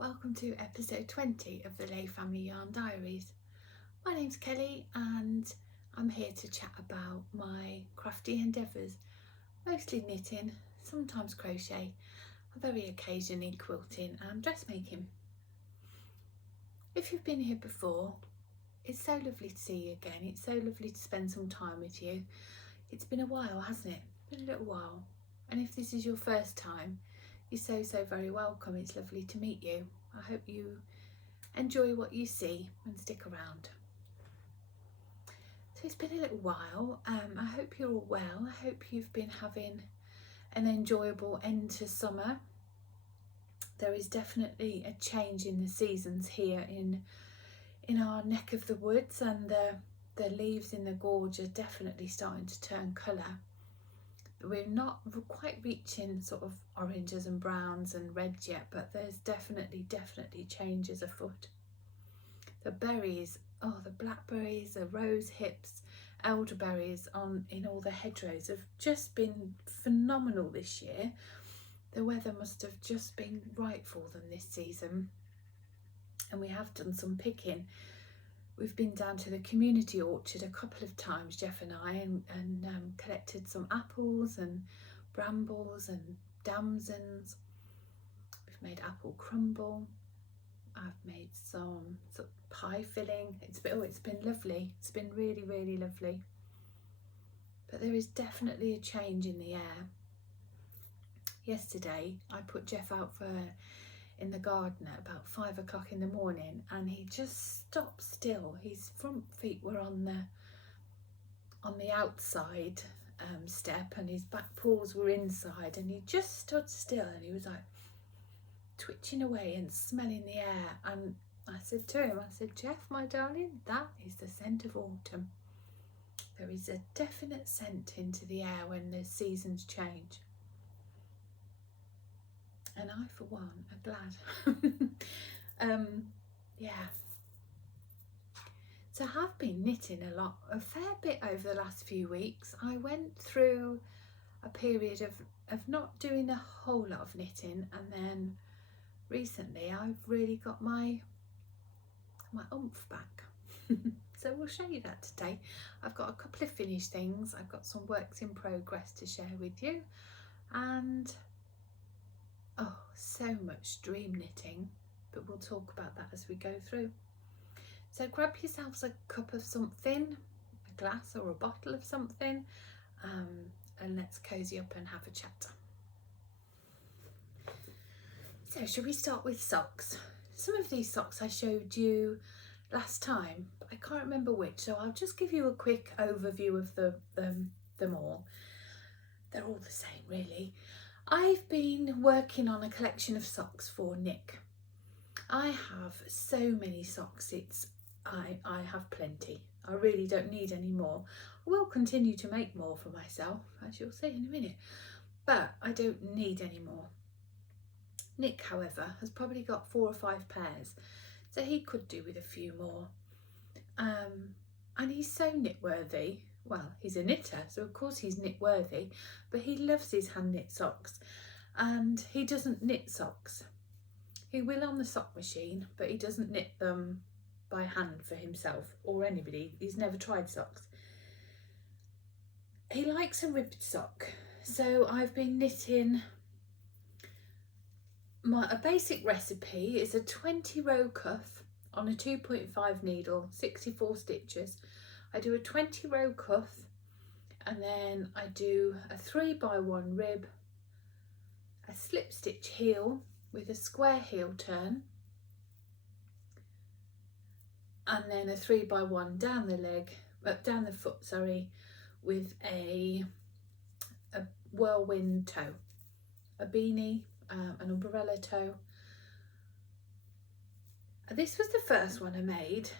Welcome to episode 20 of the Layfamilyyarn diaries. My name's Kelly and I'm here to chat about my crafty endeavours, mostly knitting, sometimes crochet, and very occasionally quilting and dressmaking. If you've been here before, it's so lovely to see you again. It's so lovely to spend some time with you. It's been a while, hasn't it? It's been a little while. And if this is your first time, you're so very welcome. It's lovely to meet you. I hope you enjoy what you see and stick around. So it's been a little while. I hope you're all well. I hope you've been having an enjoyable end to summer. There is definitely a change in the seasons here in our neck of the woods, and the leaves in the gorge are definitely starting to turn colour. We're not quite reaching sort of oranges and browns and reds yet, but there's definitely changes afoot. The berries, the blackberries, the rose hips, elderberries in all the hedgerows have just been phenomenal this year. The weather must have just been right for them this season, and we have done some picking. We've been down to the community orchard a couple of times, Jeff and I, and collected some apples and brambles and damsons. We've made apple crumble. I've made some sort of pie filling. It's been lovely. It's been really lovely. But there is definitely a change in the air. Yesterday I put Jeff out in the garden at about 5 o'clock in the morning, and he just stopped still. His front feet were on the outside step, and his back paws were inside, and he just stood still, and he was like twitching away and smelling the air. And I said to him, Jeff, my darling, that is the scent of autumn. There is a definite scent into the air when the seasons change. And I, for one, am glad. Yeah. So I have been knitting a fair bit over the last few weeks. I went through a period of not doing a whole lot of knitting, and then recently I've really got my oomph back. So we'll show you that today. I've got a couple of finished things. I've got some works in progress to share with you, and so much dream knitting, but we'll talk about that as we go through. So grab yourselves a cup of something, a glass or a bottle of something, and let's cozy up and have a chat. So shall we start with socks? Some of these socks I showed you last time, but I can't remember which, so I'll just give you a quick overview of them all. They're all the same, really. I've been working on a collection of socks for Nick. I have so many socks, I have plenty. I really don't need any more. I will continue to make more for myself, as you'll see in a minute, but I don't need any more. Nick, however, has probably got 4 or 5 pairs, so he could do with a few more. And he's so knit worthy. Well, he's a knitter, so of course he's knit worthy, but he loves his hand knit socks, and he doesn't knit socks. He will on the sock machine, but he doesn't knit them by hand for himself or anybody. He's never tried socks. He likes a ribbed sock, so I've been knitting a basic recipe. Is a 20 row cuff on a 2.5 needle, 64 stitches. I do a 20 row cuff, and then I do a 3x1 rib, a slip stitch heel with a square heel turn, and then a 3x1 down the foot, with a whirlwind toe, a beanie, an umbrella toe. This was the first one I made,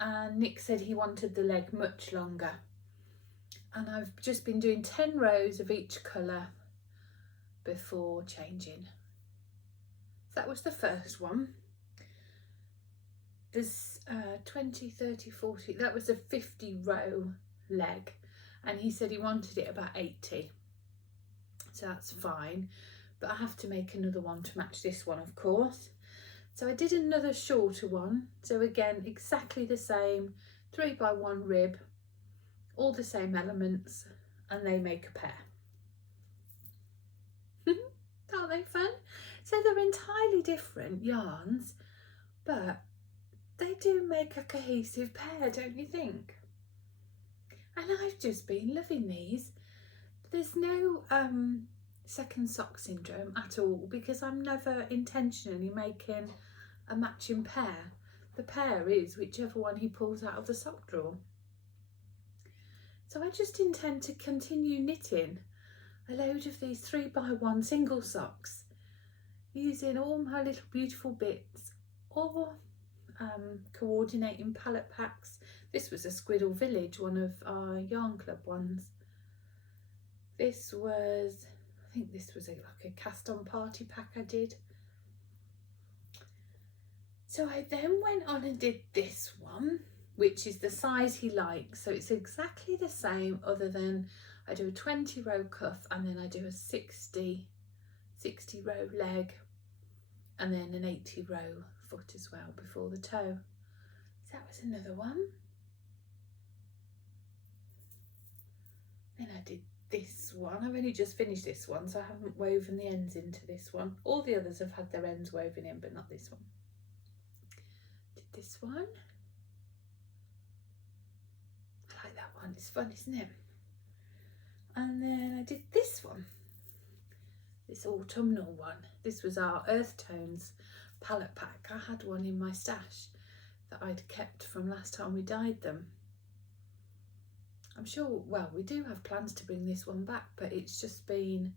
and Nick said he wanted the leg much longer, and I've just been doing 10 rows of each colour before changing. So that was the first one. There's 20, 30, 40, that was a 50 row leg, and he said he wanted it about 80, so that's fine, but I have to make another one to match this one, of course. So I did another shorter one, so again exactly the same 3x1 rib, all the same elements, and they make a pair. Aren't they fun? So they're entirely different yarns, but they do make a cohesive pair, don't you think? And I've just been loving these. There's no second sock syndrome at all, because I'm never intentionally making a matching pair. The pair is whichever one he pulls out of the sock drawer. So I just intend to continue knitting a load of these 3x1 single socks, using all my little beautiful bits, or coordinating palette packs. This was a Squiddle Village, one of our Yarn Club ones. This was, I think this was like a cast on party pack I did. So I then went on and did this one, which is the size he likes. So it's exactly the same, other than I do a 20 row cuff, and then I do a 60 row leg, and then an 80 row foot as well before the toe. So that was another one. Then I did this one. I've only just finished this one, so I haven't woven the ends into this one. All the others have had their ends woven in, but not this one. Did this one. I like that one. It's fun, isn't it? And then I did this one, this autumnal one. This was our Earth Tones palette pack. I had one in my stash that I'd kept from last time we dyed them. I'm sure, well, we do have plans to bring this one back, but it's just been,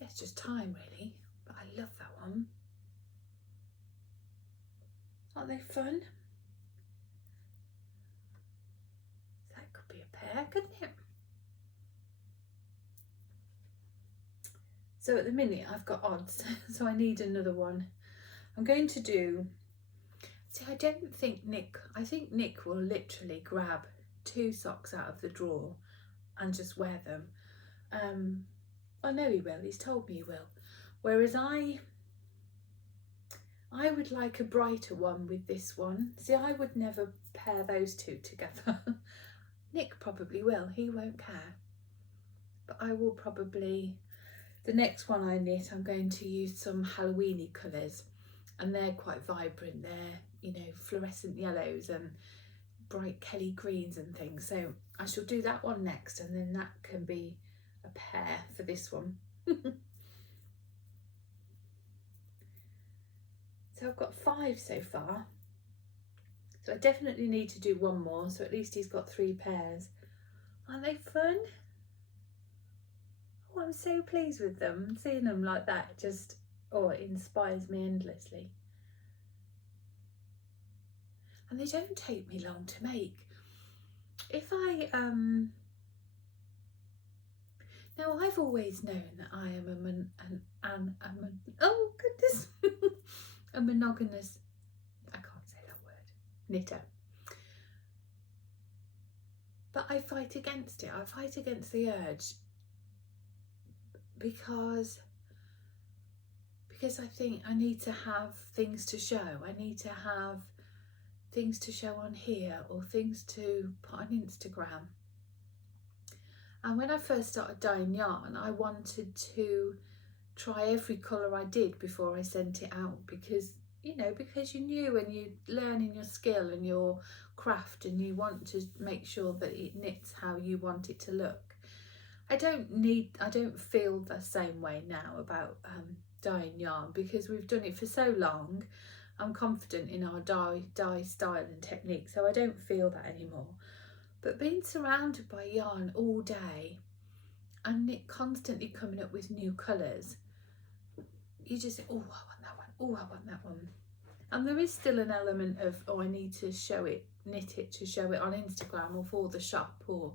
yeah, it's just time really. But I love that one. Aren't they fun? That could be a pair, couldn't it? So at the minute I've got odds, so I need another one. I'm going to do, see, I don't think Nick, I think Nick will literally grab 2 socks out of the drawer and just wear them. I know he will, he's told me he will. Whereas I would like a brighter one with this one. See, I would never pair those two together. Nick probably will, he won't care. But I will probably, the next one I knit, I'm going to use some Halloween-y colours, and they're quite vibrant. They're, you know, fluorescent yellows and bright Kelly greens and things. So I shall do that one next, and then that can be a pair for this one. So I've got 5 so far. So I definitely need to do one more, so at least he's got 3 pairs. Aren't they fun? Oh, I'm so pleased with them. Seeing them like that just, oh, it inspires me endlessly. And they don't take me long to make. If I, now I've always known that I am oh goodness, a monogamous, I can't say that word, knitter. But I fight against it. I fight against the urge because I think I need to have things to show. I need to have things to show on here, or things to put on Instagram. And when I first started dyeing yarn, I wanted to try every colour I did before I sent it out, because, you know, because you're new and you're learning your skill and your craft, and you want to make sure that it knits how you want it to look. I don't feel the same way now about dyeing yarn, because we've done it for so long. I'm confident in our dye style and technique, so I don't feel that anymore. But being surrounded by yarn all day and it constantly coming up with new colours, you just think, oh, I want that one, oh, I want that one. And there is still an element of, oh, I need to show it, knit it to show it on Instagram or for the shop, or,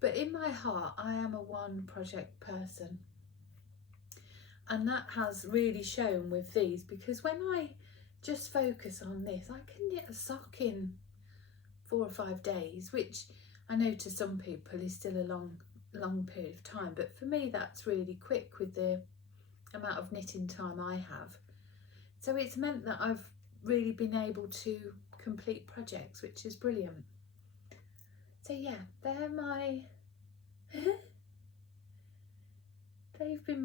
but in my heart, I am a one project person. And that has really shown with these, because when I just focus on this, I can knit a sock in 4 or 5 days, which I know to some people is still a long period of time, but for me that's really quick with the amount of knitting time I have. So it's meant that I've really been able to complete projects, which is brilliant. So yeah, they're my they've been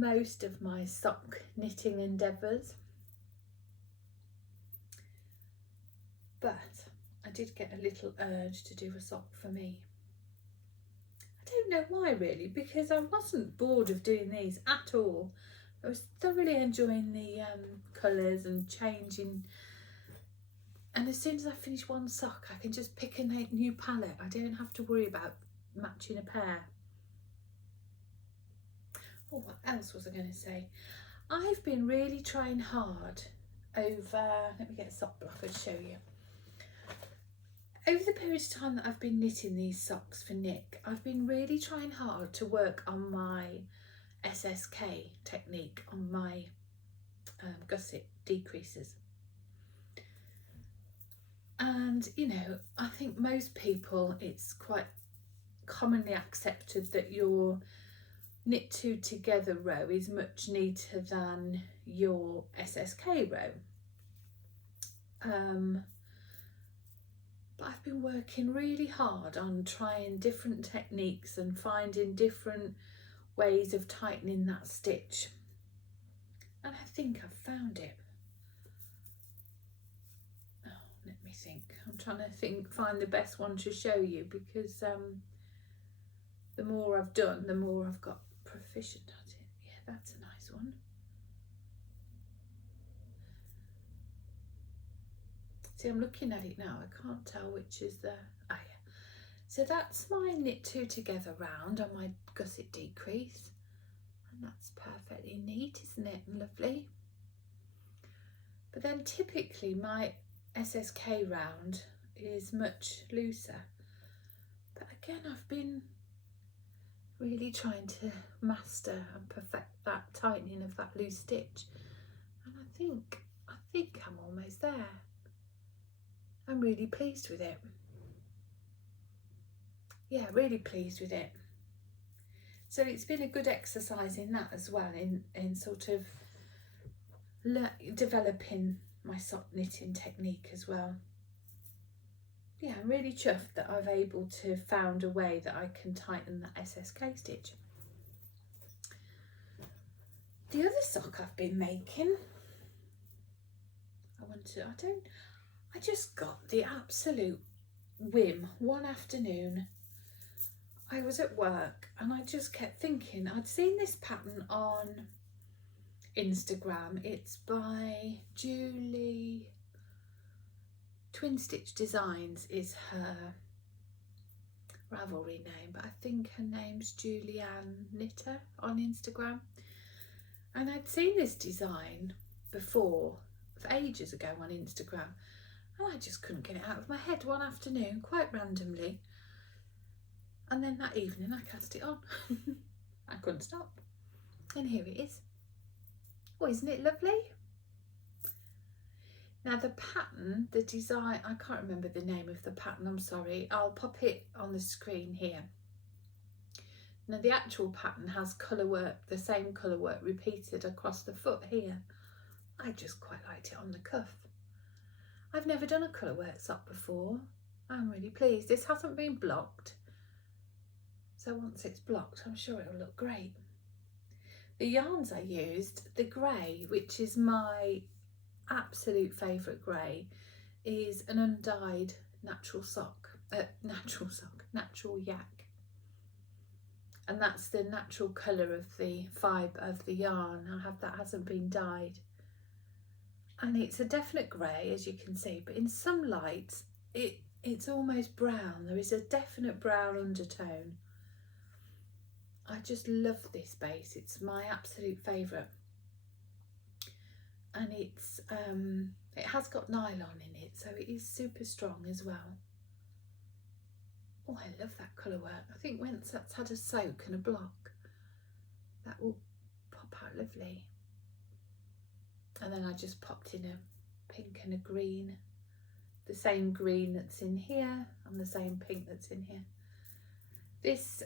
most of my sock knitting endeavours. But I did get a little urge to do a sock for me. I don't know why really, because I wasn't bored of doing these at all. I was thoroughly enjoying the colours and changing. And as soon as I finish one sock, I can just pick a new palette. I don't have to worry about matching a pair. Oh, what else was I going to say? I've been really trying hard over, let me get a sock blocker to show you. Over the period of time that I've been knitting these socks for Nick, I've been really trying hard to work on my SSK technique, on my gusset decreases. And you know, I think most people, it's quite commonly accepted that your knit two together row is much neater than your SSK row. But I've been working really hard on trying different techniques and finding different ways of tightening that stitch, and I think I've found it. Oh, let me think. I'm trying to find the best one to show you, because the more I've done, the more I've got proficient at it. Yeah, that's a nice one. See, I'm looking at it now, I can't tell which is the, ah yeah. So that's my knit two together round on my gusset decrease, and that's perfectly neat, isn't it, and lovely. But then typically my SSK round is much looser, but again I've been really trying to master and perfect that tightening of that loose stitch, and I think I'm almost there. I'm really pleased with it. Yeah, really pleased with it. So it's been a good exercise in that as well, in sort of developing my sock knitting technique as well. Yeah, I'm really chuffed that I've able to found a way that I can tighten that SSK stitch. The other sock I've been making, I just got the absolute whim one afternoon. I was at work and I just kept thinking, I'd seen this pattern on Instagram. It's by Julie, Twin Stitch Designs is her Ravelry name, but I think her name's Julianne Knitter on Instagram. And I'd seen this design before, ages ago, on Instagram, and I just couldn't get it out of my head one afternoon, quite randomly. And then that evening I cast it on. I couldn't stop. And here it is. Oh, isn't it lovely? Now the pattern, the design, I can't remember the name of the pattern, I'm sorry. I'll pop it on the screen here. Now the actual pattern has colour work, the same colour work repeated across the foot here. I just quite liked it on the cuff. I've never done a colour work sock before. I'm really pleased. This hasn't been blocked, so once it's blocked I'm sure it'll look great. The yarns I used, the grey, which is my absolute favourite grey, is an undyed natural yak, and that's the natural colour of the fibre of the yarn. That hasn't been dyed, and it's a definite grey, as you can see, but in some lights it's almost brown. There is a definite brown undertone. I just love this base. It's my absolute favourite, and it's it has got nylon in it, so it is super strong as well. Oh, I love that colour work. I think once that's had a soak and a block, that will pop out lovely. And then I just popped in a pink and a green, the same green that's in here and the same pink that's in here. This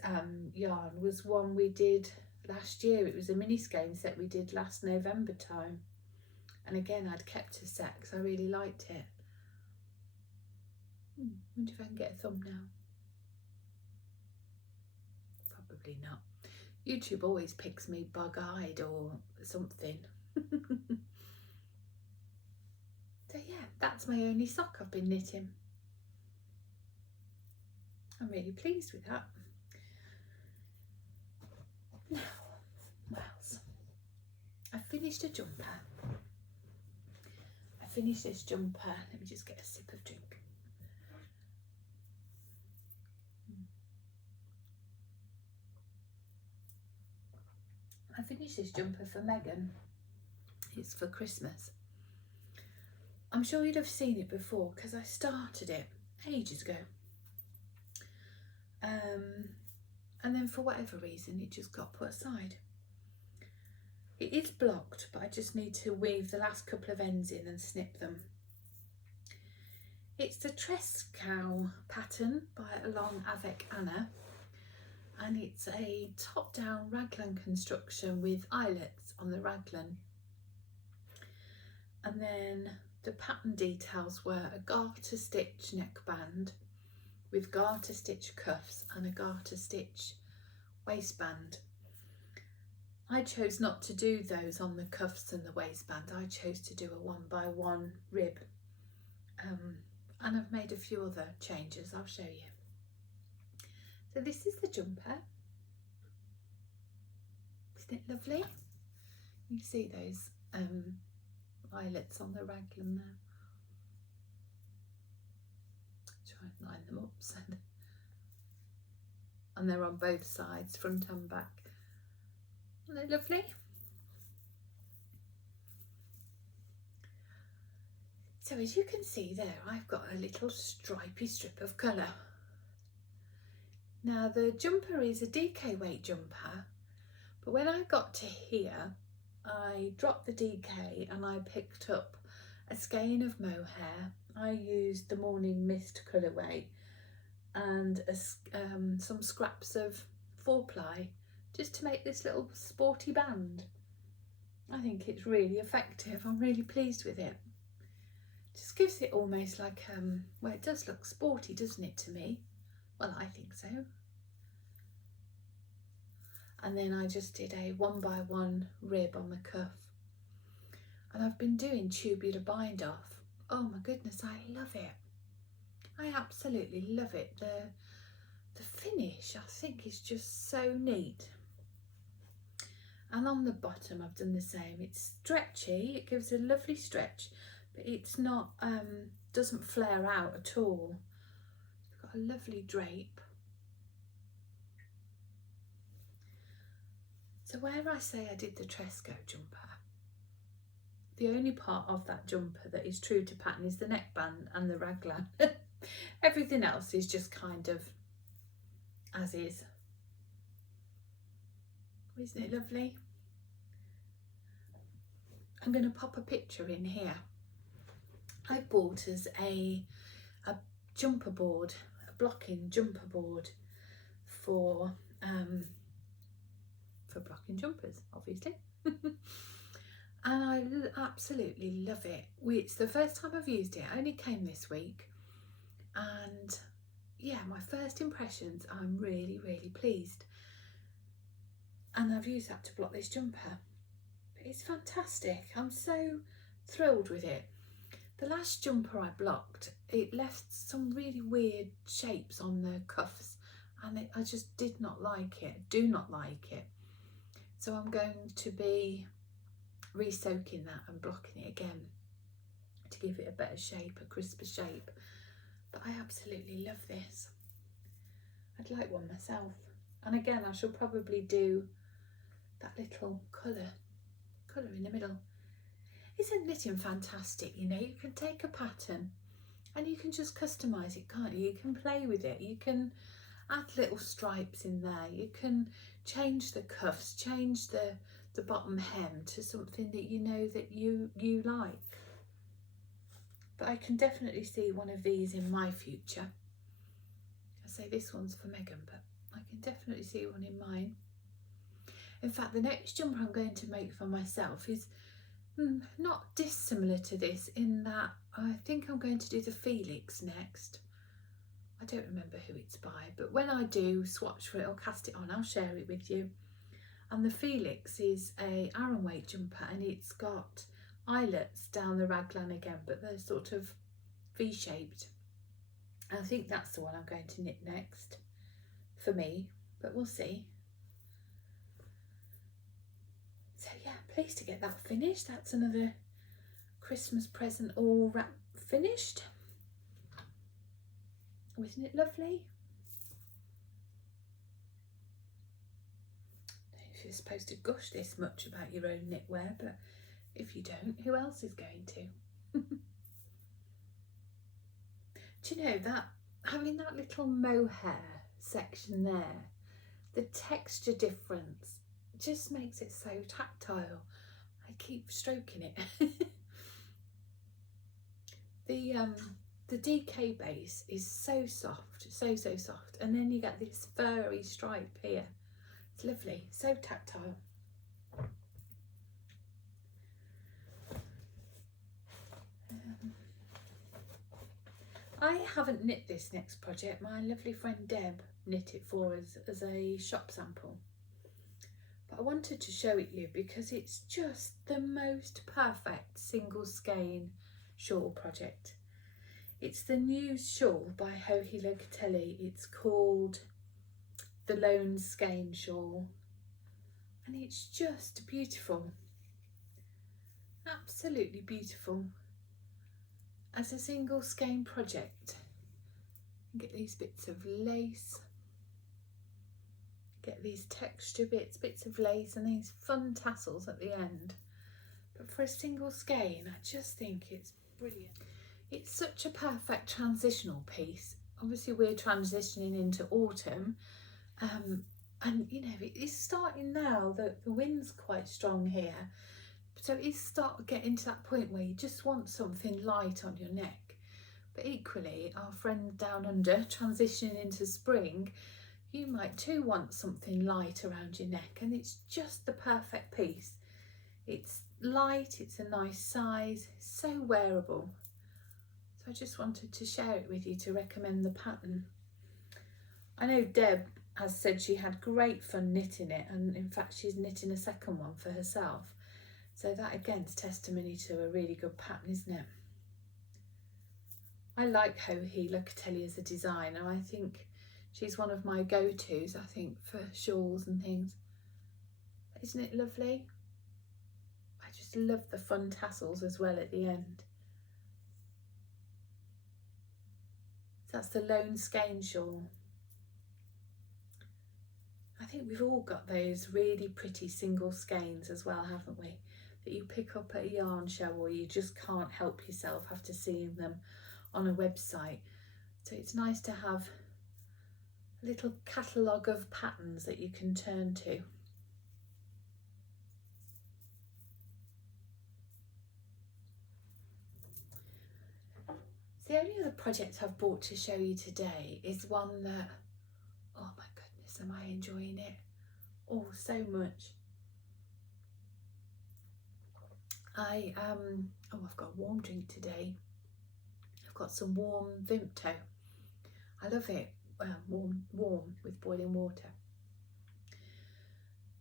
yarn was one we did last year. It was a mini skein set we did last November time. And again, I'd kept a set because I really liked it. Wonder if I can get a thumbnail. Probably not. YouTube always picks me bug-eyed or something. So yeah, that's my only sock I've been knitting. I'm really pleased with that. Now, what else? I finished a jumper. I finished this jumper. Let me just get a sip of drink. I finished this jumper for Megan. It's for Christmas. I'm sure you'd have seen it before because I started it ages ago. And then for whatever reason it just got put aside. It is blocked, but I just need to weave the last couple of ends in and snip them. It's the Trescao pattern by Along Avec Anna, and it's a top-down raglan construction with eyelets on the raglan. And then the pattern details were a garter stitch neckband with garter stitch cuffs and a garter stitch waistband. I chose not to do those on the cuffs and the waistband. I chose to do a 1x1 rib, and I've made a few other changes. I'll show you. So this is the jumper. Isn't it lovely? You can see those eyelets on the raglan there. Try and line them up so and they're on both sides, front and back. Aren't they lovely? So as you can see there, I've got a little stripy strip of colour. Now the jumper is a DK weight jumper, but when I got to here, I dropped the DK and I picked up a skein of mohair. I used the Morning Mist colourway and some scraps of 4-ply just to make this little sporty band. I think it's really effective. I'm really pleased with it. Just gives it almost like, well, it does look sporty, doesn't it, to me? Well, I think so. And then I just did a 1x1 rib on the cuff. And I've been doing tubular bind off. Oh my goodness, I love it. I absolutely love it. The finish, I think, is just so neat. And on the bottom I've done the same. It's stretchy, it gives a lovely stretch, but it's not, doesn't flare out at all. It's got a lovely drape. So where I say I did the Trescao jumper, the only part of that jumper that is true to pattern is the neckband and the raglan. Everything else is just kind of as is. Isn't it lovely? I'm going to pop a picture in here. I bought us a jumper board, a blocking jumper board for blocking jumpers, obviously. And I absolutely love it. It's the first time I've used it. It only came this week, and yeah, my first impressions, I'm really, really pleased. And I've used that to block this jumper. It's fantastic. I'm so thrilled with it. The last jumper I blocked, it left some really weird shapes on the cuffs, and I just did not like it, do not like it. So I'm going to be re-soaking that and blocking it again to give it a better shape, a crisper shape. But I absolutely love this. I'd like one myself. And again, I shall probably do that little colour in the middle. Isn't knitting fantastic? You know, you can take a pattern and you can just customise it, can't you? You can play with it. You can add little stripes in there. You can change the cuffs, change the bottom hem to something that you know that you like. But I can definitely see one of these in my future. I say this one's for Megan, but I can definitely see one in mine. In fact, the next jumper I'm going to make for myself is not dissimilar to this in that I think I'm going to do the Felix next. I don't remember who it's by, but when I do swatch for it or cast it on, I'll share it with you. And the Felix is a Aran weight jumper, and it's got eyelets down the raglan again, but they're sort of V-shaped. I think that's the one I'm going to knit next for me, but we'll see. So yeah, pleased to get that finished. That's another Christmas present all wrapped, finished. Isn't it lovely? I don't know if you're supposed to gush this much about your own knitwear, but if you don't, who else is going to? Do you know that having that little mohair section there, the texture difference just makes it so tactile. I keep stroking it. The DK base is so soft, so soft, and then you get this furry stripe here. It's lovely, so tactile. I haven't knit this next project. My lovely friend Deb knit it for us as a shop sample. But I wanted to show it you because it's just the most perfect single skein shawl project. It's the new shawl by Joji Locatelli. It's called the Lonescan shawl, and it's just beautiful, absolutely beautiful. As a single skein project, get these bits of lace, get these texture bits of lace, and these fun tassels at the end. But for a single skein, I just think it's brilliant. It's such a perfect transitional piece. Obviously we're transitioning into autumn, and you know, it is starting now that the wind's quite strong here, so it's start getting to that point where you just want something light on your neck. But equally, our friend down under transitioning into spring, you might too want something light around your neck, and it's just the perfect piece. It's light, it's a nice size, it's so wearable. So I just wanted to share it with you to recommend the pattern. I know Deb has said she had great fun knitting it, and in fact she's knitting a second one for herself. So that again is testimony to a really good pattern, isn't it? I like Joji Locatelli as a designer. I think she's one of my go-tos, I think, for shawls and things. Isn't it lovely? I just love the fun tassels as well at the end. That's the Lonescan shawl. I think we've all got those really pretty single skeins as well, haven't we? That you pick up at a yarn show, or you just can't help yourself after seeing them on a website. So it's nice to have a little catalogue of patterns that you can turn to. The only other project I've brought to show you today is one that, oh my goodness, am I enjoying it? Oh, so much. I've got a warm drink today. I've got some warm Vimto. I love it, warm with boiling water.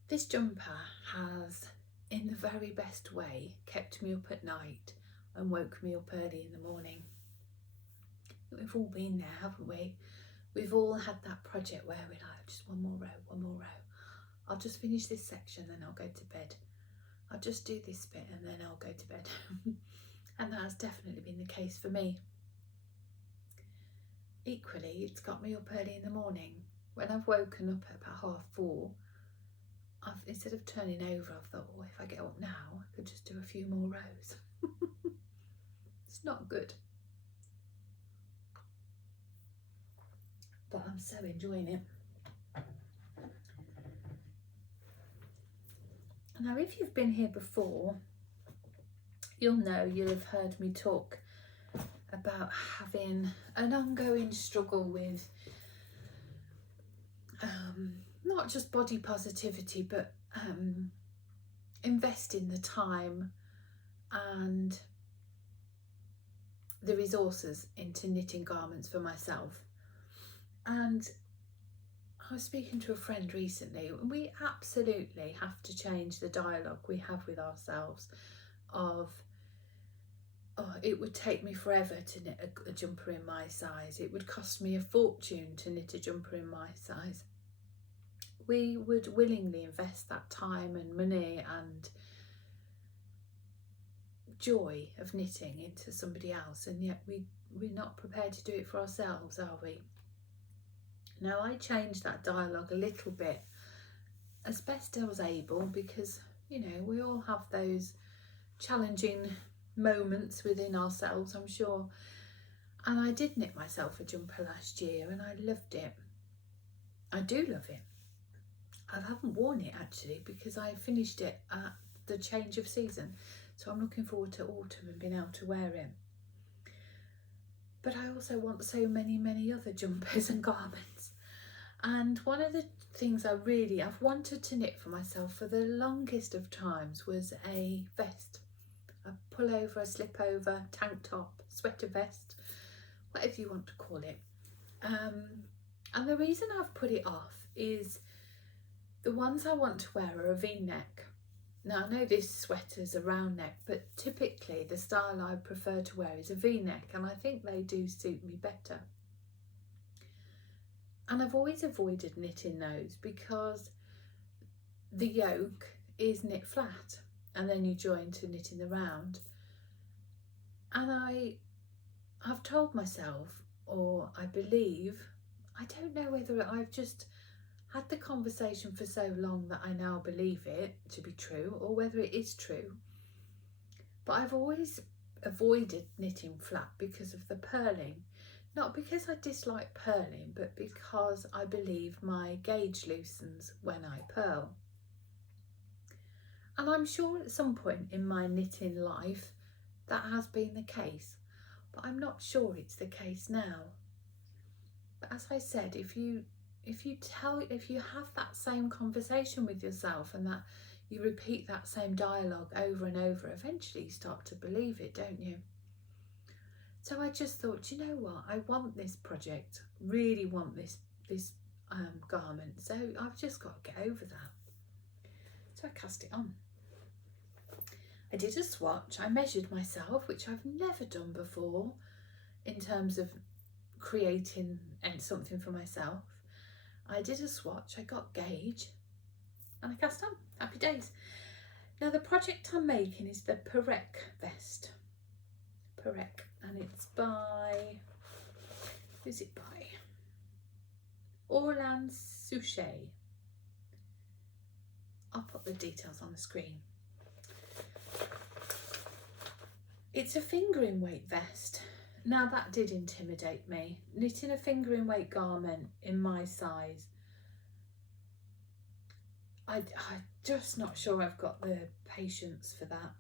This jumper has, in the very best way, kept me up at night and woke me up early in the morning. We've all been there, haven't we? We've all had that project where we're like, just one more row. I'll just finish this section, then I'll go to bed. I'll just do this bit and then I'll go to bed. And that has definitely been the case for me. Equally, it's got me up early in the morning. When I've woken up at about 4:30, instead of turning over, I've thought, oh, if I get up now, I could just do a few more rows. It's not good. But I'm so enjoying it. Now, if you've been here before, you'll have heard me talk about having an ongoing struggle with not just body positivity, but investing the time and the resources into knitting garments for myself. And I was speaking to a friend recently, and we absolutely have to change the dialogue we have with ourselves of, oh, it would take me forever to knit a jumper in my size. It would cost me a fortune to knit a jumper in my size. We would willingly invest that time and money and joy of knitting into somebody else, and yet we're not prepared to do it for ourselves, are we? Now, I changed that dialogue a little bit as best I was able, because, you know, we all have those challenging moments within ourselves, I'm sure. And I did knit myself a jumper last year and I loved it. I do love it. I haven't worn it actually because I finished it at the change of season. So I'm looking forward to autumn and being able to wear it. But I also want so many other jumpers and garments. And one of the things I've wanted to knit for myself for the longest of times was a vest. A pullover, a slip over, tank top, sweater vest, whatever you want to call it. And the reason I've put it off is the ones I want to wear are a V-neck. Now, I know this sweater's a round neck, but typically the style I prefer to wear is a V-neck, and I think they do suit me better. And I've always avoided knitting those because the yoke is knit flat and then you join to knitting the round. And I've told myself, or I believe, I don't know whether I've just had the conversation for so long that I now believe it to be true, or whether it is true. But I've always avoided knitting flat because of the purling. Not because I dislike purling, but because I believe my gauge loosens when I purl. And I'm sure at some point in my knitting life that has been the case, but I'm not sure it's the case now. But as I said, if you have that same conversation with yourself and that you repeat that same dialogue over and over, eventually you start to believe it, don't you? So I just thought, you know what, I want this project, really want this garment, so I've just got to get over that. So I cast it on. I did a swatch, I measured myself, which I've never done before in terms of creating something for myself. I did a swatch, I got gauge, and I cast on. Happy days. Now the project I'm making is the Perec vest. Perec, and it's by, who's it by? Orlan Souchet. I'll put the details on the screen. It's a fingering weight vest. Now that did intimidate me. Knitting a fingering weight garment in my size, I'm just not sure I've got the patience for that.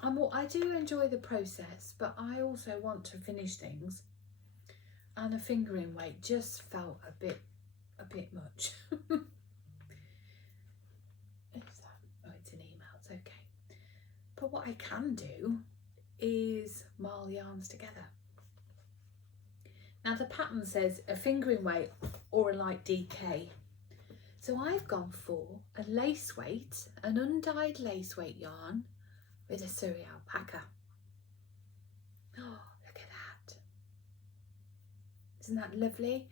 I do enjoy the process, but I also want to finish things, and a fingering weight just felt a bit much. Who's that? Oh, it's an email, it's okay. But what I can do is marl yarns together. Now the pattern says a fingering weight or a light DK. So I've gone for a lace weight, an undyed lace weight yarn with a Surrey alpaca. Oh, look at that. Isn't that lovely?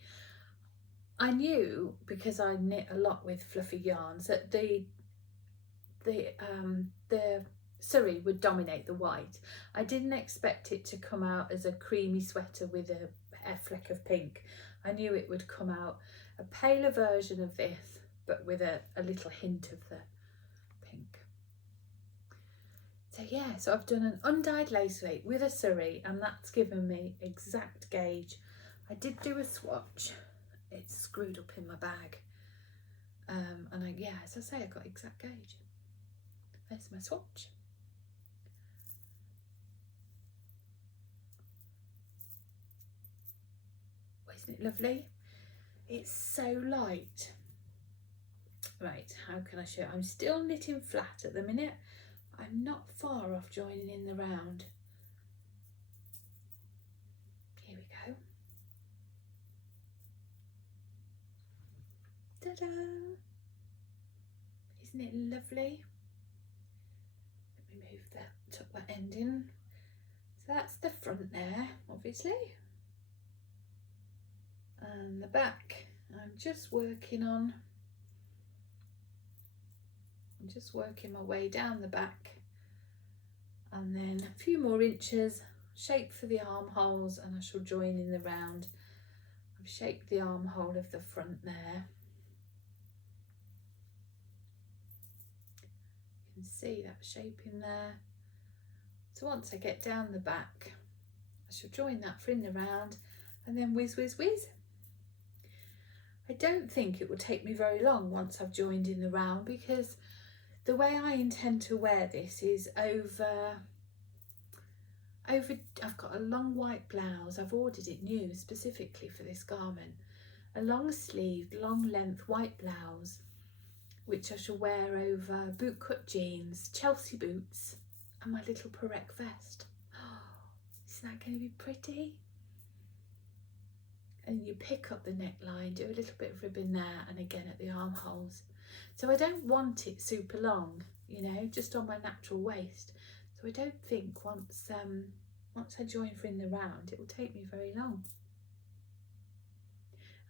I knew, because I knit a lot with fluffy yarns, that the Surrey would dominate the white. I didn't expect it to come out as a creamy sweater with a fleck of pink. I knew it would come out a paler version of this, but with a little hint of the pink. So yeah, so I've done an undyed lace weight with a Surrey, and that's given me exact gauge. I did do a swatch. It's screwed up in my bag. And as I say, I got exact gauge. There's my swatch. Isn't it lovely? It's so light. Right, how can I show it? I'm still knitting flat at the minute. I'm not far off joining in the round. Here we go. Ta-da! Isn't it lovely? Let me move that, tuck that end in. So that's the front there, obviously. And the back, I'm just working my way down the back, and then a few more inches, shape for the armholes, and I shall join in the round. I've shaped the armhole of the front there. You can see that shape in there. So once I get down the back, I shall join that for in the round, and then whiz, whiz, whiz. I don't think it will take me very long once I've joined in the round, because the way I intend to wear this is over, I've got a long white blouse. I've ordered it new specifically for this garment. A long sleeved, long length white blouse, which I shall wear over boot cut jeans, Chelsea boots, and my little Perec vest. Oh, isn't that going to be pretty? And you pick up the neckline, do a little bit of ribbon there, and again at the armholes. So I don't want it super long, you know, just on my natural waist. So I don't think once I join for in the round, it will take me very long.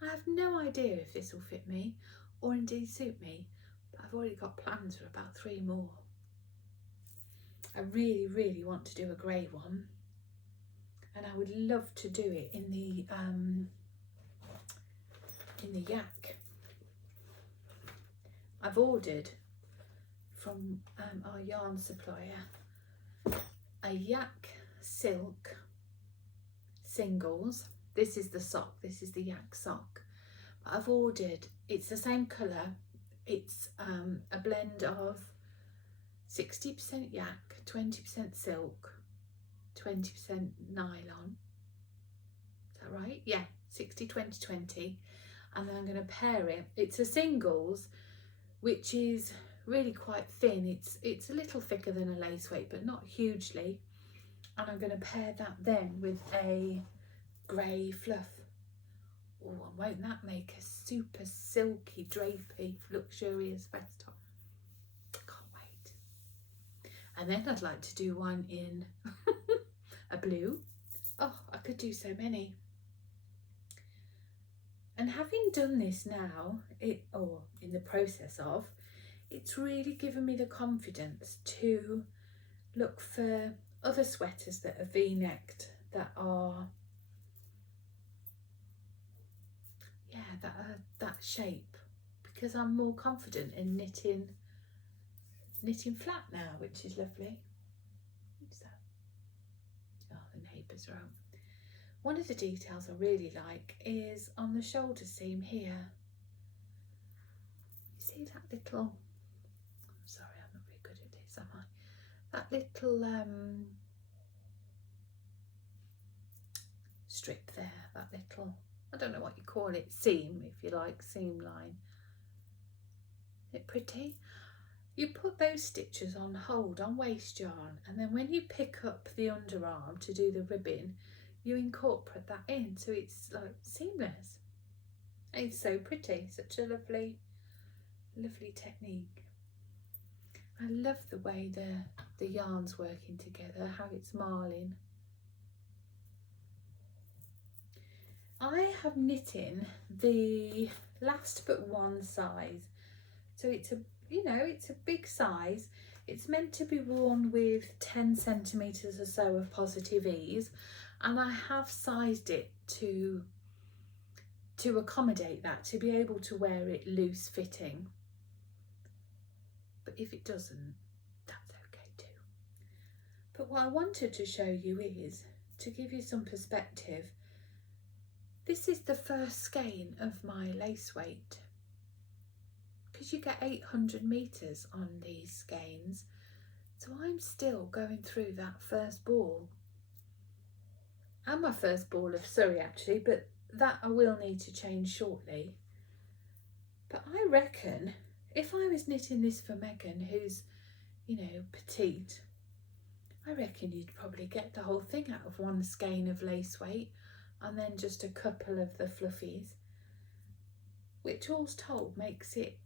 I have no idea if this will fit me or indeed suit me, but I've already got plans for about 3 more. I really, really want to do a grey one, and I would love to do it in the yak. I've ordered from our yarn supplier a yak silk singles. This is the sock, this is the yak sock. But I've ordered, it's the same colour, it's a blend of 60% yak, 20% silk, 20% nylon. Is that right? Yeah, 60, 20, 20. And then I'm going to pair it. It's a singles, which is really quite thin. It's a little thicker than a lace weight, but not hugely. And I'm going to pair that then with a grey fluff. Oh, and won't that make a super silky, drapey, luxurious vest top? Can't wait. And then I'd like to do one in a blue. Oh, I could do so many. And having done this now, or in the process of, it's really given me the confidence to look for other sweaters that are V-necked, that are, yeah, that are that shape, because I'm more confident in knitting flat now, which is lovely. Who's that? Oh, the neighbours are out. One of the details I really like is on the shoulder seam here. You see that little, sorry, I'm not very good at this, am I? That little strip there, that little, I don't know what you call it, seam, if you like, seam line. Isn't it pretty? You put those stitches on hold on waste yarn, and then when you pick up the underarm to do the ribbing, you incorporate that in, so it's like seamless. It's so pretty, such a lovely technique. I love the way the yarn's working together, how it's marling. I have knitting the last but one size, so it's a, you know, it's a big size. It's meant to be worn with 10 centimetres or so of positive ease, and I have sized it to accommodate that, to be able to wear it loose fitting. But if it doesn't, that's okay too. But what I wanted to show you is, to give you some perspective, this is the first skein of my lace weight, because you get 800 metres on these skeins, so I'm still going through that first ball, and my first ball of Surrey actually, but that I will need to change shortly. But I reckon if I was knitting this for Megan, who's, you know, petite, I reckon you'd probably get the whole thing out of one skein of lace weight and then just a couple of the fluffies, which all's told makes it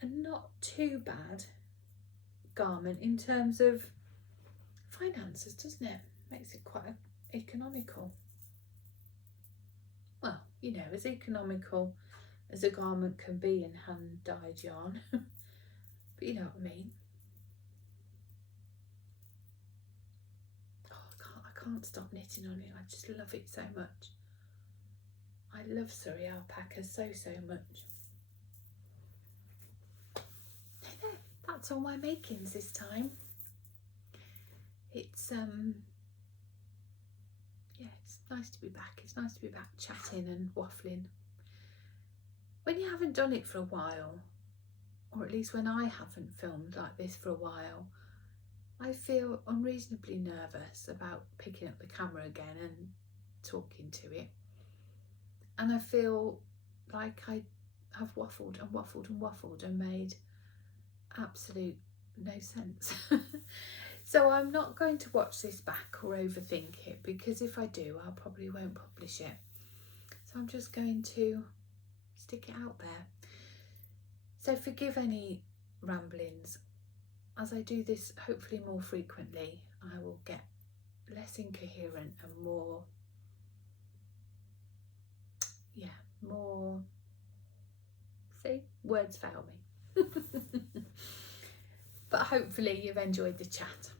a not too bad garment in terms of finances, doesn't it? Makes it quite economical. Well, you know, as economical as a garment can be in hand dyed yarn. But you know what I mean. Oh, I can't stop knitting on it. I just love it so much. I love Surrey alpaca so much. That's all my makings this time. It's yeah, it's nice to be back. It's nice to be back chatting and waffling. When you haven't done it for a while, or at least when I haven't filmed like this for a while, I feel unreasonably nervous about picking up the camera again and talking to it. And I feel like I have waffled and waffled and waffled and made absolute no sense. So I'm not going to watch this back or overthink it, because if I do, I probably won't publish it. So I'm just going to stick it out there. So forgive any ramblings. As I do this hopefully more frequently, I will get less incoherent and more, see, words fail me. But hopefully you've enjoyed the chat.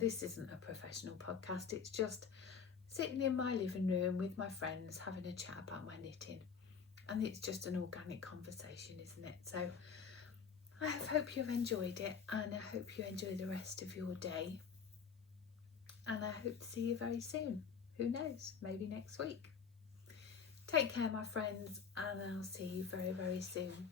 This isn't a professional podcast, it's just sitting in my living room with my friends having a chat about my knitting, and it's just an organic conversation, isn't it? So I hope you've enjoyed it, and I hope you enjoy the rest of your day, and I hope to see you very soon. Who knows, maybe next week. Take care, my friends, and I'll see you very soon.